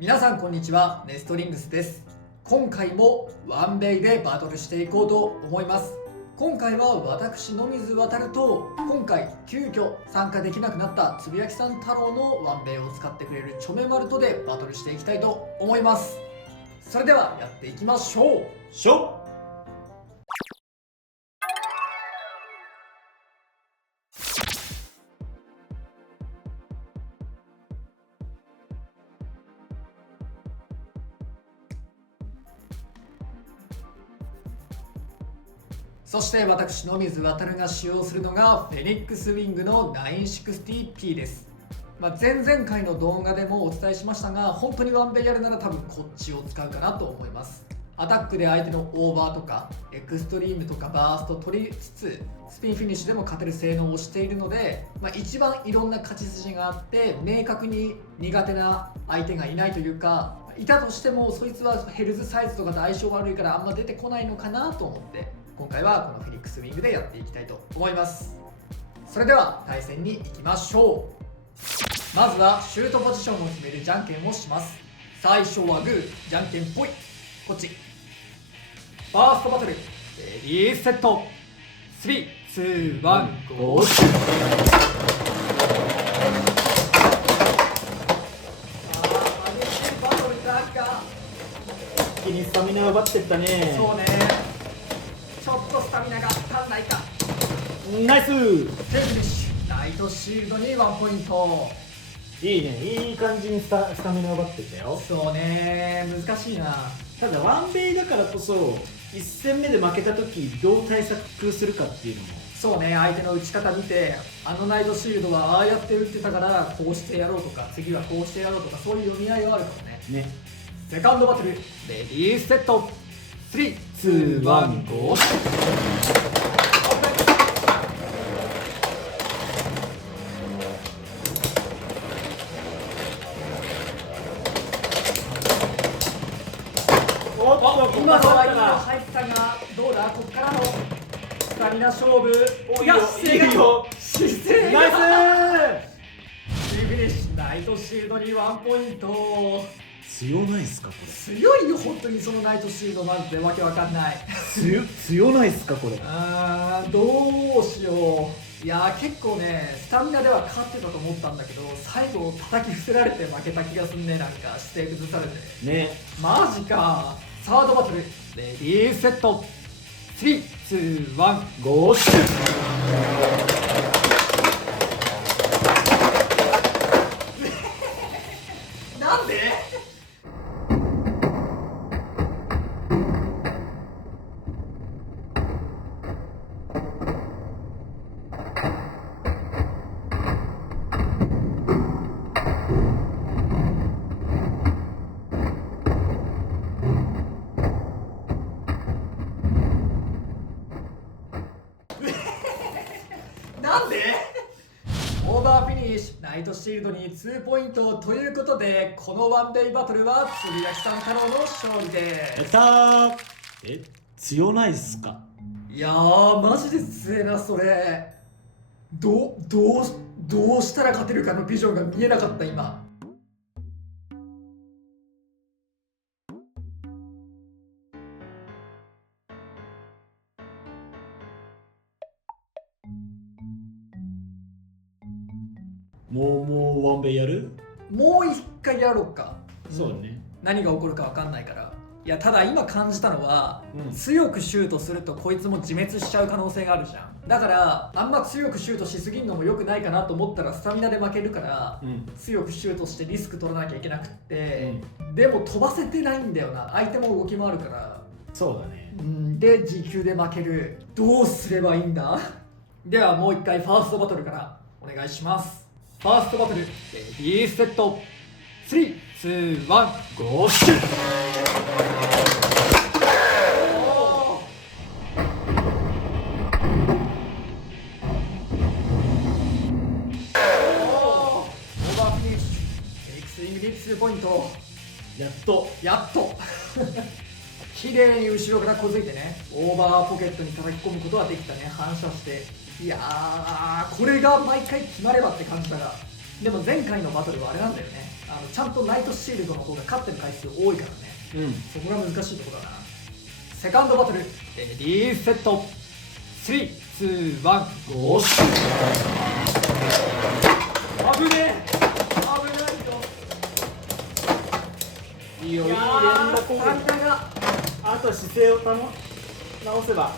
皆さんこんにちは、ネストリングスです。今回もワンベイでバトルしていこうと思います。今回は私野水航と今回急遽参加できなくなったつぶやきさん太郎のワンベイを使ってくれるチョメマルトでバトルしていきたいと思います。それではやっていきましょう。そして私野水航が使用するのがフェニックスウィングの 960P です。前々回の動画でもお伝えしましたが、本当にワンベイやるなら多分こっちを使うかなと思います。アタックで相手のオーバーとかエクストリームとかバースト取りつつスピンフィニッシュでも勝てる性能をしているので、一番いろんな勝ち筋があって明確に苦手な相手がいないというか、いたとしてもそいつはヘルズサイズとかと相性悪いからあんま出てこないのかなと思って今回はこのフェニックスウィングでやっていきたいと思います。それでは対戦に行きましょう。まずはシュートポジションを決めるじゃんけんをします。最初はグー、じゃんけんぽい、こっち。ファーストバトル、レディーセット、3、2、1、ゴー。一気にスタミナを奪ってったね。そうね、ちょっとスタミナが足んないか。ナイス。セーフィニッシュ、ライトシールドに1ポイント。いいね、いい感じにスタミナを奪ってったよ。そうね、難しいな。ただワンベイだからこそ1戦目で負けた時どう対策するかっていうのも。そうね、相手の打ち方見て、あのナイトシールドはああやって打ってたからこうしてやろうとか、次はこうしてやろうとか、そういう読み合いがあるかもね。セカンドバトル、レディーセット、3、2、1、ゴー。今のはいいの入ったが、どうだ、こっからのスタミナ勝負。いいよ、いいよ。姿勢がナイフィニッシュ、ナイトシールドに1ポイント。ス。強ないっすかこ強いよ、本当にそのナイトシールドなんてわけわかんない。れ。強ないっすかこれ。どうしよう。いやー、結構ね、スタミナでは勝ってたと思ったんだけど、最後叩き伏せられて負けた気がすんね。なんか姿勢崩されてね。マジか。サードバトル、レディーセット、3、2、1、ゴーシュ。なんで？なんで？オーバーフィニッシュ、ナイトシールドに2ポイントということで、このワンデイバトルはつぶやきさん太郎の勝利です。やったー。強ないっすか。いやー、マジで強えな、それ。どうしたら勝てるかのビジョンが見えなかった、今。もうワンベイやる？もう一回やろうか。そうだね。何が起こるか分かんないから。いや、ただ今感じたのは、うん強くシュートするとこいつも自滅しちゃう可能性があるじゃん。だからあんま強くシュートしすぎるのも良くないかなと思ったらスタミナで負けるから、強くシュートしてリスク取らなきゃいけなくって、でも飛ばせてないんだよな。相手も動き回るから。そうだね。で持久で負ける。どうすればいいんだ？ではもう一回ファーストバトルからお願いします。ファーストバトル、レディーセット、3、2、1、ゴーシュッ。2ポイント。やっと綺麗に後ろから小づいてね、オーバーポケットに叩き込むことはできたね。反射して。いやー、これが毎回決まればって感じだが、でも前回のバトルはあれなんだよね、ちゃんとナイトシールドの方が勝ってる回数多いからね、うんそこが難しいところだな。セカンドバトルレディーセット3、2、1、ゴーシュ。危ねえ危ないよ。いいよいい連いやー打攻撃。3回があとは姿勢を直せば。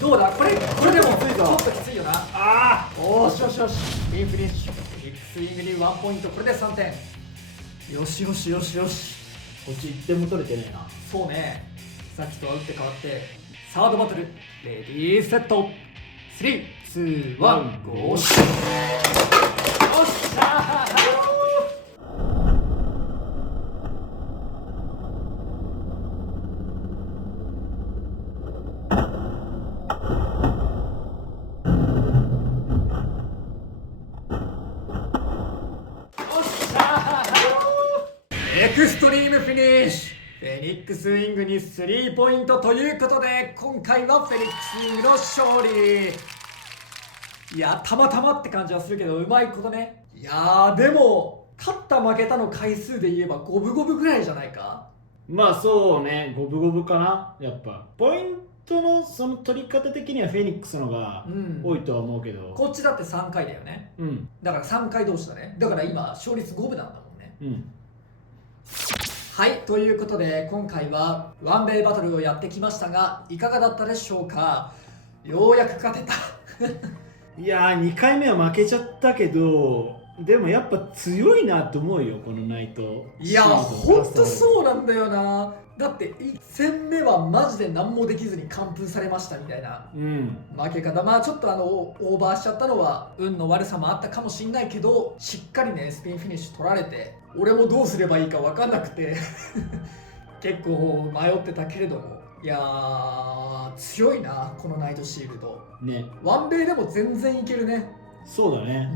どうだこれでもきついぞちょっときついよな。あおーしよしよし、インフィニッシュビッグスイングに1ポイント、これで3点。よしよしよしよし。こっち1点も取れてねえな。そうね、さっきとは打って変わってサードバトルレディーセット3、2、1、ゴーシュ。よっしゃー。エクストリームフィニッシュ。フェニックスウィングに3ポイントということで、今回はフェニックスウィングの勝利。いやたまたまって感じはするけど、うまいことね。いやーでも勝った負けたの回数で言えば五分五分ぐらいじゃないか。まあそうね、五分五分かな。やっぱポイントのその取り方的にはフェニックスのが多いとは思うけど、こっちだって3回だよね。うんだから3回同士だね。だから今勝率5分なんだもんね。うんはい、ということで今回はワンベイバトルをやってきましたが、いかがだったでしょうか。ようやく勝てたいやー2回目は負けちゃったけど、でもやっぱ強いなと思うよ、このナイト。いやほんとそうなんだよな。だって1戦目はマジで何もできずに完封されましたみたいなうん負け方。まあちょっとオーバーしちゃったのは運の悪さもあったかもしんないけど、しっかりねスピンフィニッシュ取られて、俺もどうすればいいか分かんなくて結構迷ってたけれども、いやー強いなこのナイトシールド。ね、ワンベイでも全然いけるね。そうだね。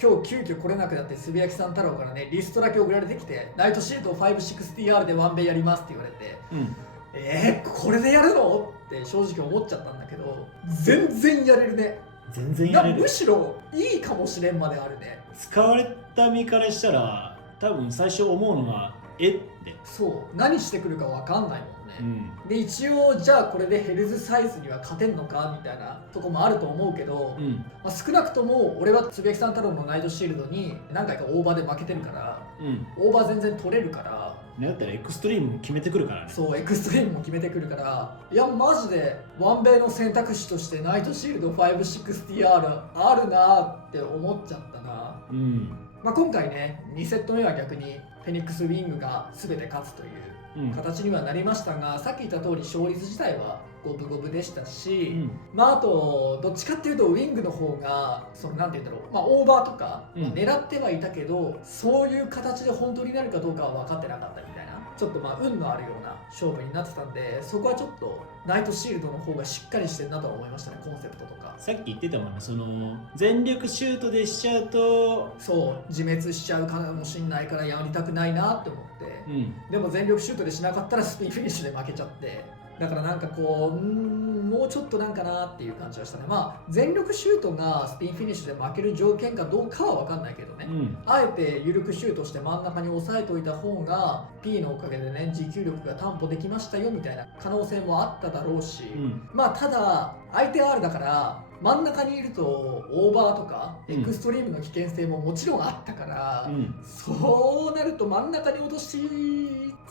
今日急遽来れなくなってつぶやきさん太郎からねリストだけ送られてきて、ナイトシールド 560R でワンベイやりますって言われて、これでやるのって正直思っちゃったんだけど、全然やれるね。全然やれる。むしろいいかもしれんまであるね。使われた身からしたら多分最初思うのはってそう何してくるか分かんないもんね。うんで一応じゃあこれでヘルズサイズには勝てんのかみたいなとこもあると思うけど、うんまあ、少なくとも俺はつぶやきさん太郎のナイトシールドに何回かオーバーで負けてるから、うんオーバー全然取れるから、だったらエクストリームも決めてくるからね。そうエクストリームも決めてくるから、いやマジでワンベイの選択肢としてナイトシールド 560R あるなって思っちゃったな。うんまあ、今回ね2セット目は逆にフェニックスウィングが全て勝つといううん形にはなりましたが、さっき言った通り勝率自体は五分五分でしたし、うんまああとどっちかっていうとウィングの方がそのなんて言うんだろう、まあ、オーバーとか、うんまあ狙ってはいたけどそういう形で本当になるかどうかは分かってなかったみたいな、ちょっとまあ運のあるような勝負になってたんで、そこはちょっとナイトシールドの方がしっかりしてるなとは思いましたね、コンセプトとか。さっき言ってたもんね、その全力シュートでしちゃうと、そう自滅しちゃうかもしんないからやりたくないなって思って、うんでも全力シュートでしなかったらスピンフィニッシュで負けちゃって、だからなんかこうもうちょっとなんかなっていう感じはしたね。まあ全力シュートがスピンフィニッシュで負ける条件かどうかは分かんないけどね、うんあえて緩くシュートして真ん中に押さえておいた方が P のおかげでね持久力が担保できましたよみたいな可能性もあっただろうし、うんまあただ相手 R だから真ん中にいるとオーバーとかうんエクストリームの危険性ももちろんあったから、うんそうなると真ん中に落とし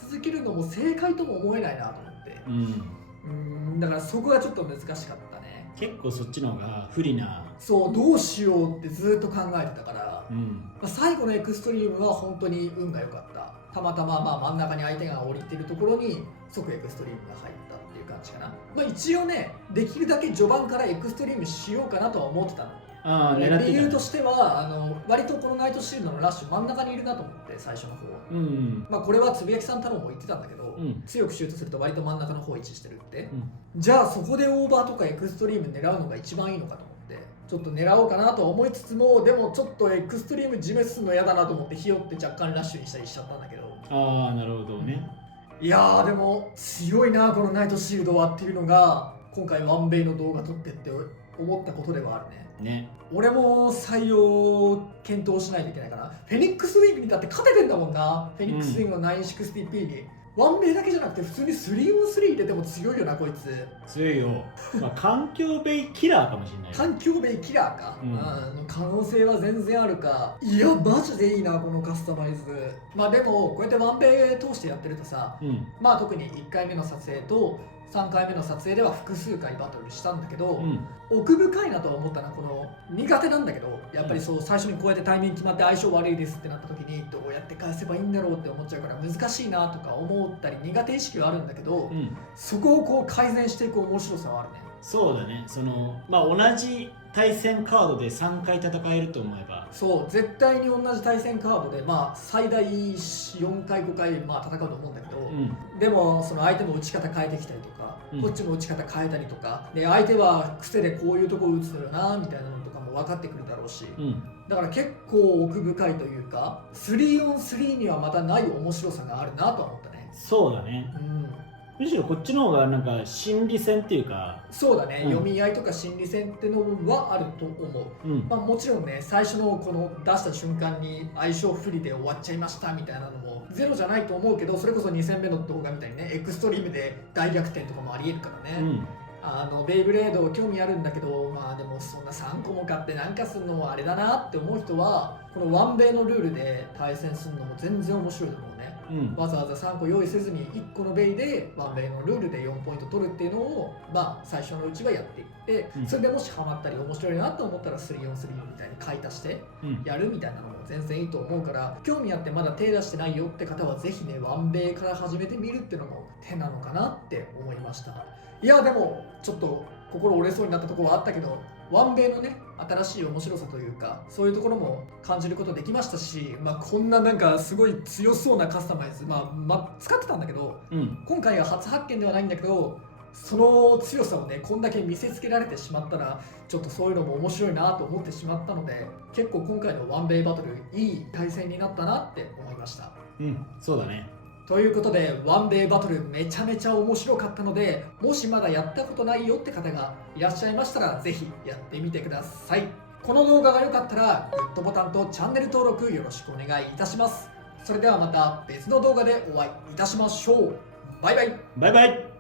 続けるのも正解とも思えないなと思って、だからそこがちょっと難しかったね。結構そっちの方が不利な。そうどうしようってずっと考えてたから、うんまあ最後のエクストリームは本当に運が良かった。たまたままあ真ん中に相手が降りてるところに即エクストリームが入ったっていう感じかな。まあ一応ねできるだけ序盤からエクストリームしようかなとは思ってたの。ああ狙ってた理由としては割とこのナイトシールドのラッシュ真ん中にいるなと思って最初の方、うんまあこれはつぶやきさん太郎も言ってたんだけど、うん強くシュートすると割と真ん中の方位置してるって、うんじゃあそこでオーバーとかエクストリーム狙うのが一番いいのかと思ってちょっと狙おうかなと思いつつも、でもちょっとエクストリーム自滅するの嫌だなと思ってひよって若干ラッシュにしたりしちゃったんだけど、ああなるほどね。いやーでも強いなこのナイトシールドはっていうのが今回ワンベイの動画撮ってって思ったことではあるね。ね。俺も採用検討しないといけないかな。フェニックスウィングにだって勝ててんだもんな。フェニックスウィングの 960p に。ワンベイだけじゃなくて普通に 3on3 入れても強いよなこいつ。強いよ。まあ環境ベイキラーかもしれない。環境ベイキラーか、可能性は全然あるか。いやマジでいいなこのカスタマイズ。まあでもこうやってワンベイ通してやってるとさ、まあ特に1回目の撮影と3回目の撮影では複数回バトルしたんだけど、奥深いなとは思ったな。この苦手なんだけどやっぱりそう最初にこうやってタイミング決まって相性悪いですってなった時にどうやって返せばいいんだろうって思っちゃうから難しいなとか思ったり苦手意識はあるんだけど、そこをこう改善していく面白さはあるね。そうだね。まあ同じ対戦カードで3回戦えると思えば、そう絶対に同じ対戦カードでまあ最大4回5回まあ戦うと思うんだけど、でもその相手も打ち方変えてきたりとか、こっちも打ち方変えたりとかで相手は癖でこういうとこ打つのよなみたいなのとかも分かってくるだろうし、だから結構奥深いというか 3on3 にはまたない面白さがあるなとは思ったね。そうだね。むしろこっちの方がなんか心理戦っていうか、そうだね、読み合いとか心理戦ってのはあると思う、まあ、もちろんね最初のこの出した瞬間に相性不利で終わっちゃいましたみたいなのもゼロじゃないと思うけど、それこそ2戦目の動画みたいにねエクストリームで大逆転とかもありえるからね、ベイブレード興味あるんだけど、まあでもそんな3個も買ってなんかするのもあれだなって思う人はこのワンベイのルールで対戦するのも全然面白いと思うね。わざわざ3個用意せずに1個のベイでワンベイのルールで4ポイント取るっていうのをまあ最初のうちはやっていって、それでもしハマったり面白いなと思ったら 3on3 みたいに買い足してやるみたいなのも全然いいと思うから、興味あってまだ手出してないよって方はぜひねワンベイから始めてみるっていうのも手なのかなって思いました。いやでもちょっと心折れそうになったところはあったけど、ワンベイのね新しい面白さというかそういうところも感じることできましたし、まあ、こんななんかすごい強そうなカスタマイズ、まあ、使ってたんだけど、今回は初発見ではないんだけどその強さをねこんだけ見せつけられてしまったらちょっとそういうのも面白いなと思ってしまったので、結構今回のワンベイバトルいい対戦になったなって思いました。そうだね。ということでワンベイバトルめちゃめちゃ面白かったので、もしまだやったことないよって方がいらっしゃいましたらぜひやってみてください。この動画が良かったらグッドボタンとチャンネル登録よろしくお願いいたします。それではまた別の動画でお会いいたしましょう。バイバイ。バイバイ。